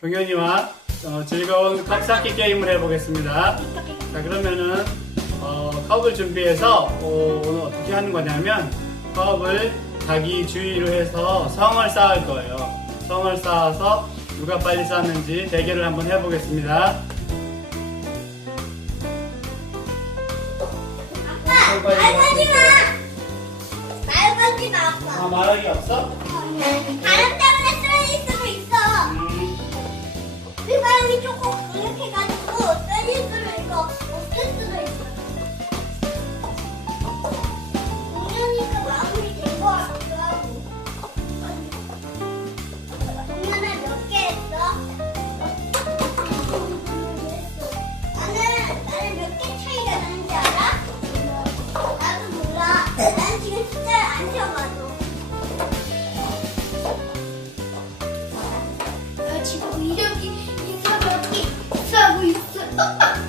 동현이와 어, 즐거운 컵 쌓기 게임을 해보겠습니다. 자 그러면은 어, 컵을 준비해서 어, 오늘 어떻게 하는 거냐면 컵을 자기 주위로 해서 성을 쌓을 거예요. 성을 쌓아서 누가 빨리 쌓는지 대결을 한번 해보겠습니다. 아빠, 말하지 마. 말하지 마, 아 아빠. 말하기 없어? 바람 때 Ha ha ha!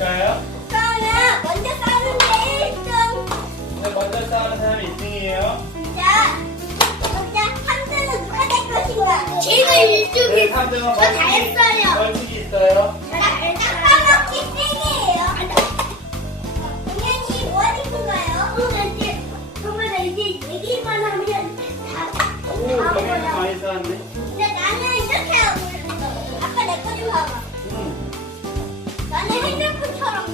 이길까요? 그러면 먼저 싸는 게 1등. 네, 먼저 싸우는 사람이 2등이에요. 자, 자, 3등은 누가 될 것인가? 제가 네, 1등이 3등은 저 잘했어요. 벌칙이 있어요. 딱 까먹기 세개예요. 공연이 뭐 하는 건가요? 이제 정말 나 이제 얘기만 하면 다 오, 다 동현이 보여. 많이 쌓았네.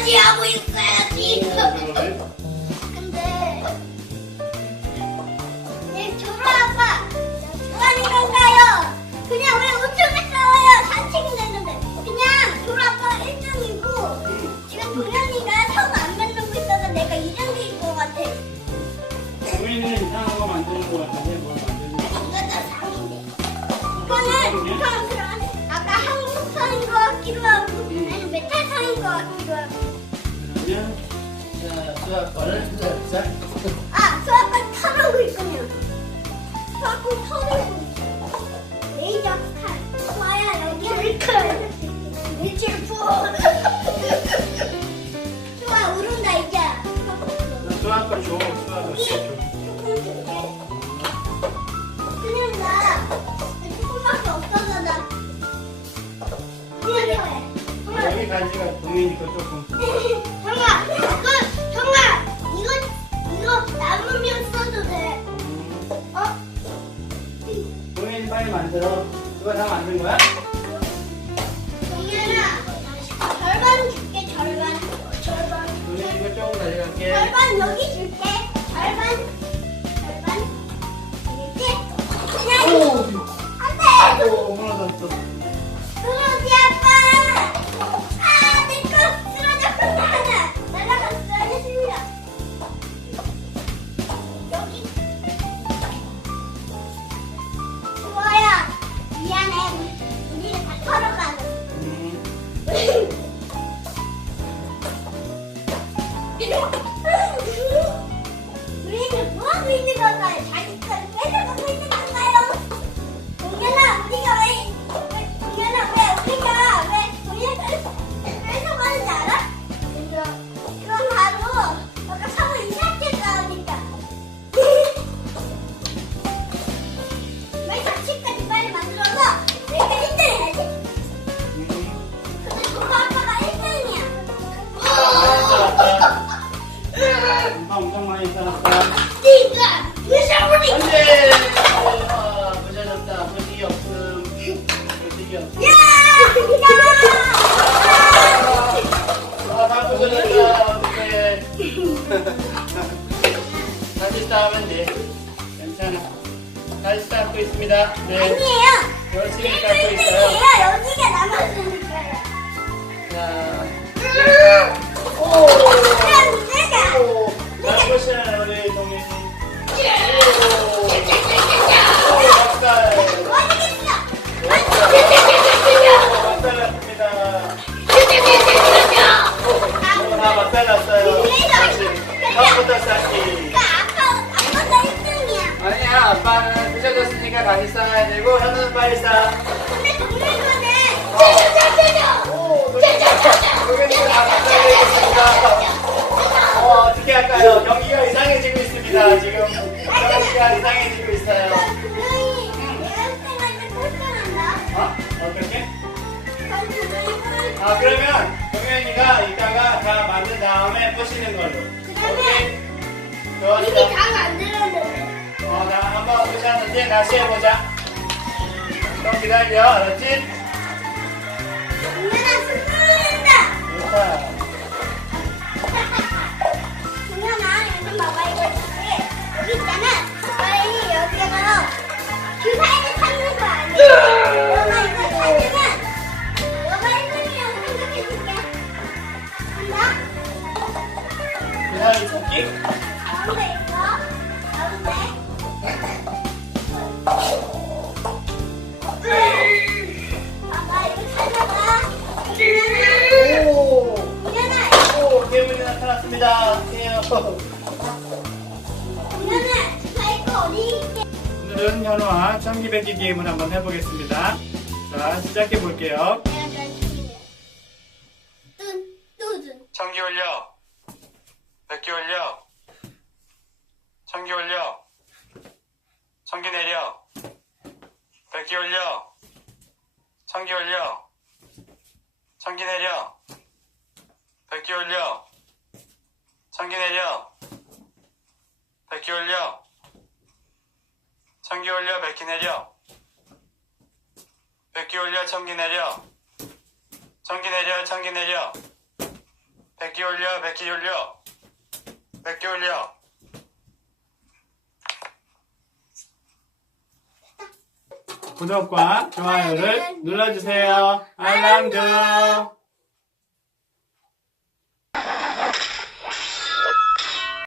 Yeah, we. 것 같기도 하고 그러면, 자, 거를 시작. 아, 수아빠 털어오고 있군요. 수아빠 털어오고 있어. 레이저 스칼. 수아야, 여기 칼. 미칠 푸. 동현이 거조 다시 닦고 있습니다. 네. 아니에요. 열심히 네 닦고 있어요. 여기가 남았으니까요. 자. 음. 오. 발사. 근데 동물원에 오, 동현이가 아까 달리겠습니다. 어, 어떻게 할까요? 경기가 이상해지고 있습니다. 지금 경기가 이상해지고 있어요. 어? 어떻게? 아, 그러면 동현이가 이따가 다 만든 다음에 부시는 걸로. 오케이? 좋았어. 이미 다 만들었는데. 어, 나 한번 부셨는데 다시 해보자. 좀 기다려, 알았지? 동현아 승부한다. 동현아 이거 좀 봐봐 이거 있지? 여기 있잖아. 너희 여기다가 그 사이를 찾는 거 아니야? 너가 이거 찾으면 너가 1등이라고 생각해줄게. 간다. 그 사이 찾기? 오늘은 현우와 청기백기 게임을 한번 해보겠습니다. 자, 시작해 볼게요. 청기 올려. 백기 올려. 청기 올려. 청기 내려. 백기 올려. 청기 올려. 청기 내려. 백기 올려. 청기 내려. 백기 올려. 청기 올려. 백기 내려. 백기 올려. 청기 내려. 청기 내려. 청기 내려. 백기 올려, 백기 올려, 백기 올려. 구독과 좋아요를 눌러주세요. 알람도.